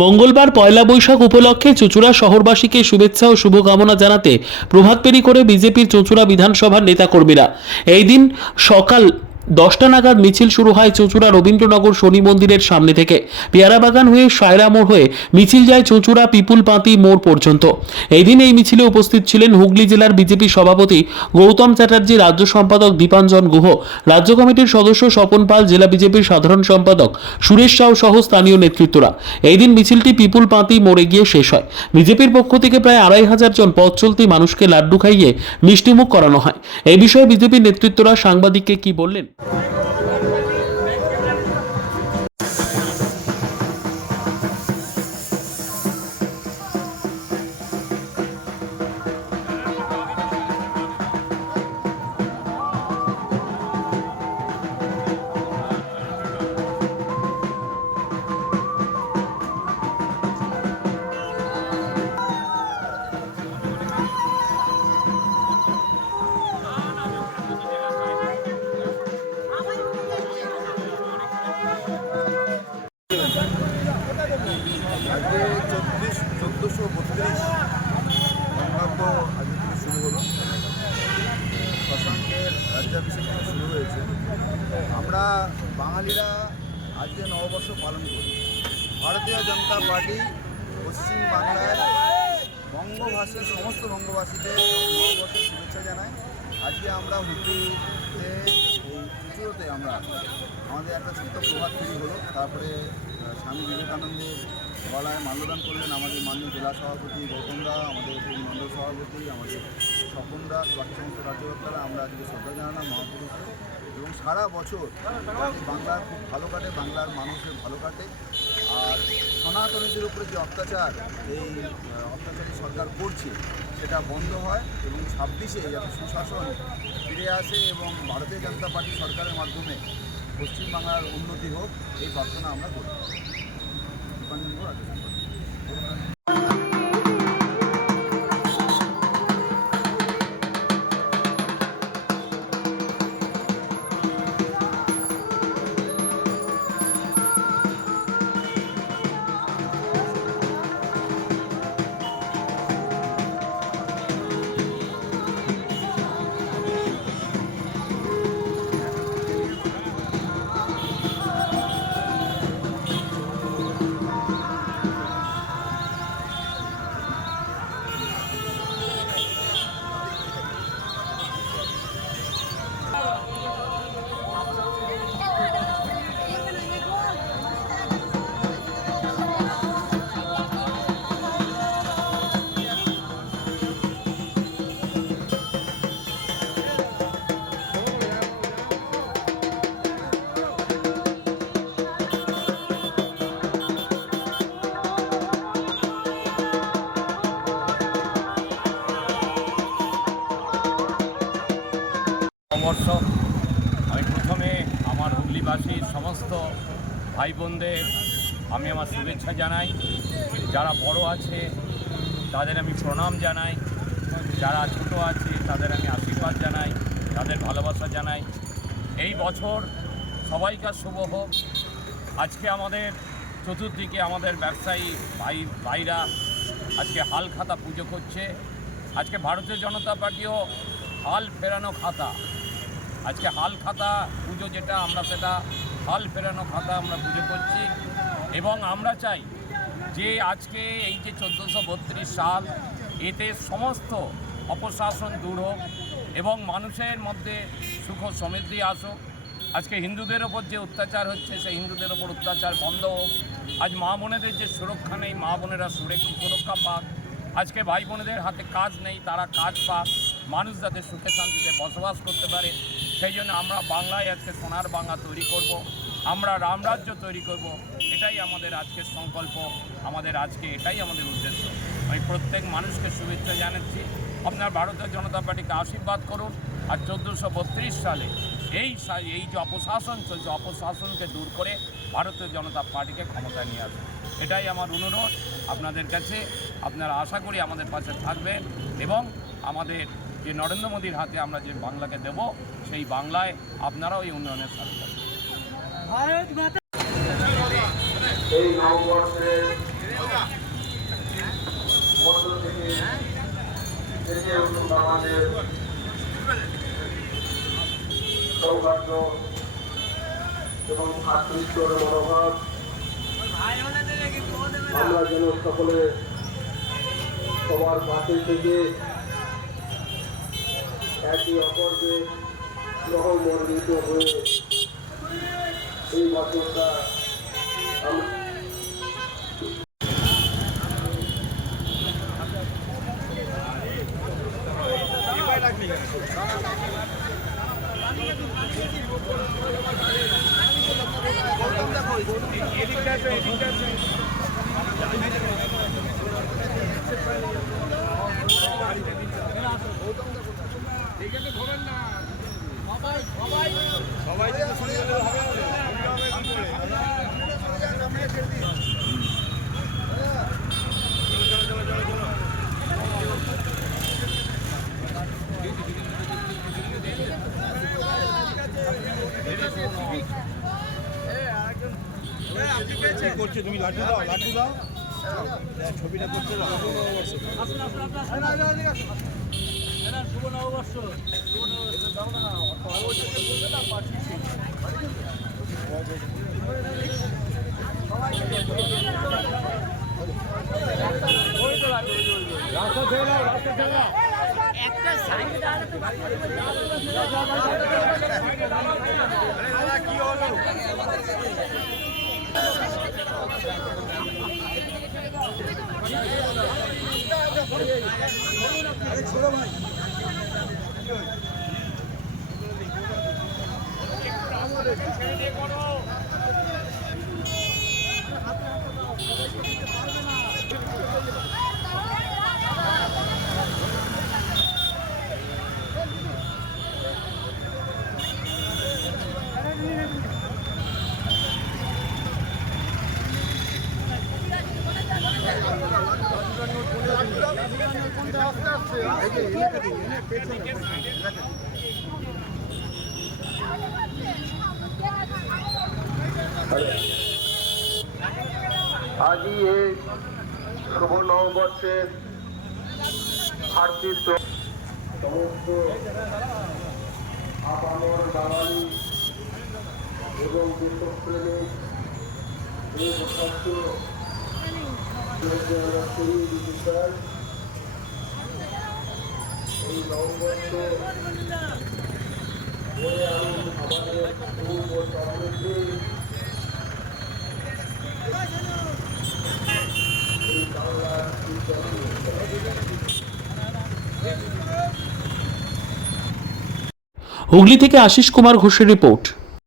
মঙ্গলবার পয়লা বৈশাখ উপলক্ষে চুঁচুড়া শহরবাসীকে শুভেচ্ছা ও শুভকামনা জানাতে প্রভাতফেরি করে বিজেপির চুঁচুড়া বিধানসভার নেতাকর্মীরা। এই দিন সকাল 10টা নাগাদ মিছিল শুরু হয় চুঁচুড়া রবীন্দ্রনগর শনি মন্দিরের সামনে থেকে। পেয়ারাবাগান হয়ে সায়রা মোড় হয়ে মিছিল যায় চুঁচুড়া পিপুলপাতি মোড় পর্যন্ত। এই দিন এই মিছিলে উপস্থিত ছিলেন হুগলি জেলার বিজেপি সভাপতি গৌতম চ্যাটার্জি, রাজ্য সম্পাদক দীপাঞ্জন গুহ, রাজ্য কমিটির সদস্য স্বপন পাল, জেলা বিজেপির সাধারণ সম্পাদক সুরেশ সাউ সহ স্থানীয় নেতৃত্বরা। এই দিন মিছিলটি পিপুলপাতি মোড়ে গিয়ে শেষ হয়। বিজেপির পক্ষ থেকে প্রায় 2,500 জন পথ চলতি মানুষকে লাড্ডু খাইয়ে মিষ্টিমুখ করানো হয়। এই বিষয়ে বিজেপির নেতৃত্বরা সাংবাদিককে কি বললেন? আজকে 1432 বঙ্গাব্দ আজকে থেকে শুরু হলো। শশাঙ্কের রাজ্যাভিষেক থেকে শুরু হয়েছে। আমরা বাঙালিরা আজকে নববর্ষ পালন করি। ভারতীয় জনতা পার্টি পশ্চিমবাংলার বঙ্গভাষীর সমস্ত বঙ্গবাসীদের নববর্ষের শুভেচ্ছা জানায়। আজকে আমরা হুগলিতে চুঁচুড়াতে আমরা আমাদের একটা ছোট্ট প্রভাত ফেরি হলো। তারপরে স্বামী বিবেকানন্দের গলায় মাল্যদান করলেন আমাদের মাননীয় জেলা সভাপতি গৌতমদা, আমাদের মণ্ডল সভাপতি, আমাদের স্বপনদা, বাকি সমস্ত রাজ্যকর্তারা। আমরা আজকে শ্রদ্ধা জানালাম মহাপুরুষকে। এবং সারা বছর বাংলার খুব ভালো কাটে, বাংলার মানুষের ভালো কাটে। আর সনাতনীদের উপরে যে অত্যাচার এই অত্যাচারী সরকার করছে সেটা বন্ধ হয় এবং 26-এ যাতে সুশাসন ফিরে আসে এবং ভারতীয় জনতা পার্টি সরকারের মাধ্যমে পশ্চিমবাংলার উন্নতি হোক, এই প্রার্থনা আমরা করি। নববর্ষ আমি প্রথমে আমার হুগলিবাসীর সমস্ত ভাই বোনদের আমি আমার শুভেচ্ছা জানাই। যারা বড় আছে তাদের আমি প্রণাম জানাই, যারা ছোট আছে তাদের আমি আশীর্বাদ জানাই, তাদের ভালোবাসা জানাই। এই বছর সবাইকার শুভ হোক। আজকে আমাদের চতুর্দিকে আমাদের ব্যবসায়ী ভাইরা আজকে হাল খাতা পুজো করছে। আজকে ভারতীয় জনতা পার্টিও হাল ফেরানো খাতা, আজকে হাল খাতা পুজো যেটা আমরা সেটা হাল ফেরানো খাতা আমরা পুজো করছি। এবং আমরা চাই যে আজকে এই যে 1432 সাল, এতে সমস্ত অপশাসন দূর হোক এবং মানুষের মধ্যে সুখ সমৃদ্ধি আসুক। আজকে হিন্দুদের ওপর যে অত্যাচার হচ্ছে সেই হিন্দুদের ওপর অত্যাচার বন্ধ হোক। আজ মা বোনেদের যে সুরক্ষা নেই, মা বোনেরা সুরক্ষা পাক। আজকে ভাই বোনেদের হাতে কাজ নেই, তারা কাজ পাক। মানুষ যাতে সুখে শান্তিতে বসবাস করতে পারে, সেই জন্য আমরা বাংলায় আজকে সোনার বাংলা তৈরি করব, আমরা রামরাজ্য তৈরি করব। এটাই আমাদের আজকের সংকল্প, আমাদের আজকে এটাই আমাদের উদ্দেশ্য। আমি প্রত্যেক মানুষকে শুভেচ্ছা জানাচ্ছি। আপনার ভারতীয় জনতা পার্টিকে আশীর্বাদ করুন। আর 1432 সালে এই যে অপশাসন চলছে, অপশাসনকে দূর করে ভারতীয় জনতা পার্টিকে ক্ষমতায় নিয়ে আসুন। এটাই আমার অনুরোধ আপনাদের কাছে। আপনারা আশা করি আমাদের পাশে থাকবেন এবং আমাদের যে নরেন্দ্র মোদীর হাতে আমরা যে বাংলাকে দেব, সেই বাংলায় আপনারাও এই উন্নয়নের সাথে থাকবেন। এই নববর্ষের মধ্য থেকে জেগে উঠুন আমাদের সৌভাগ্য এবং ভাতৃত্বের মনোভাব। আমরা যেন সকলে সবার পাশে থেকে একে অপরকে সহমর্মিত হয়ে এই বছরটা আমরা করছে, তুমি লাঠি দাও, লাঠি দাও, ছবিটা করছে দাও। শুভ নববর্ষ। একটা সাইড দাঁড়াতে কি হলো? আজই এই শুভ নববর্ষের হার্দিক সমস্ত আপামর বাঙালি এবং দেশপ্রেমিক এই যথার্থ ছড়িয়ে দিতে চাই। এই নববর্ষ বয়ে আনুন আমাদের সুখ ও সমৃদ্ধি। হুগলি থেকে আশিস কুমার ঘোষের রিপোর্ট।